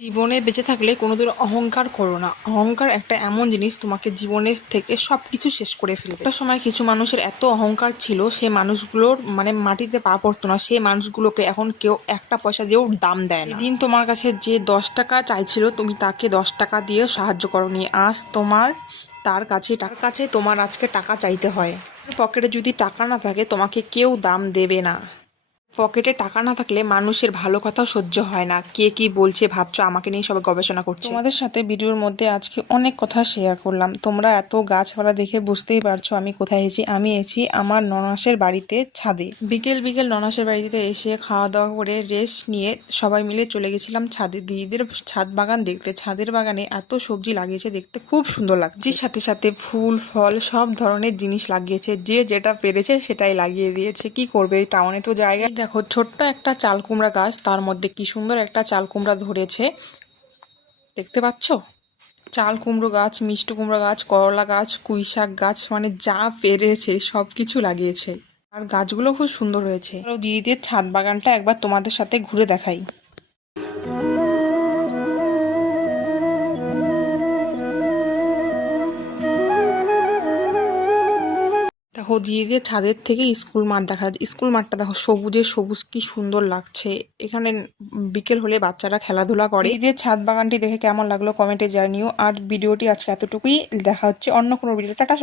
জীবনে বেঁচে থাকলে কোনোদিন অহংকার করো না। অহংকার একটা এমন জিনিস তোমাকে জীবনের থেকে সব কিছু শেষ করে ফেলবে। একটা সময় কিছু মানুষের এত অহংকার ছিল, সেই মানুষগুলোর মাটিতে পা পড়তো না। সেই মানুষগুলোকে এখন কেউ একটা পয়সা দিয়েও দাম দেয় না। সেদিন তোমার কাছে যে 10 টাকা চাইছিল, তুমি তাকে 10 টাকা দিয়ে সাহায্য করোনি। আজ তার কাছে তোমার আজকে টাকা চাইতে হয়। পকেটে যদি টাকা না থাকে, তোমাকে কেউ দাম দেবে না। পকেটে টাকা না থাকলে মানুষের ভালো কথা সহ্য হয় না। কে কি বলছে ভাবছো আমাকে নিয়ে সবাই গবেষণা করছে। তোমাদের সাথে ভিডিওর মধ্যে আজকে অনেক কথা শেয়ার করলাম। তোমরা এত গাছপালা দেখে বুঝতেই পারছো আমি কোথায় এসেছি। আমি এসেছি আমার ননাসের বাড়িতে, ছাদে। বিকেল বিকেল ননাসের বাড়িতে এসে খাওয়া দাওয়া করে রেস্ট নিয়ে সবাই মিলে চলে গেছিলাম ছাদে, দিদিদের ছাদ বাগান দেখতে। ছাদের বাগানে এত সবজি লাগিয়েছে, দেখতে খুব সুন্দর লাগছে। সাথে সাথে ফুল ফল সব ধরনের জিনিস লাগিয়েছে। যে যেটা পেরেছে সেটাই লাগিয়ে দিয়েছে। কি করবে, টাউনে তো জায়গা। দেখো, ছোট্ট একটা চাল কুমড়া গাছ, তার মধ্যে কি সুন্দর একটা চাল কুমড়া ধরেছে, দেখতে পাচ্ছ? চাল কুমড়ো গাছ, মিষ্টি কুমড়ো গাছ, করলা গাছ, পুঁই শাক গাছ, যা পেরেছে সব কিছু লাগিয়েছে। আর গাছগুলো খুব সুন্দর হয়েছে। দিদিদের ছাদ বাগানটা একবার তোমাদের সাথে ঘুরে দেখাই। দেখো, দিদিদের ছাদের থেকে স্কুল মাঠ দেখা যায়। স্কুল মাঠটা দেখো, সবুজে সবুজ, কি সুন্দর লাগছে। এখানে বিকেল হলে বাচ্চারা খেলাধুলা করে। দিদিদের ছাদ বাগানটি দেখে কেমন লাগলো কমেন্টে জানিও। আর ভিডিওটি আজকে এতটুকুই, দেখা হচ্ছে অন্য কোনো ভিডিও। টাটা।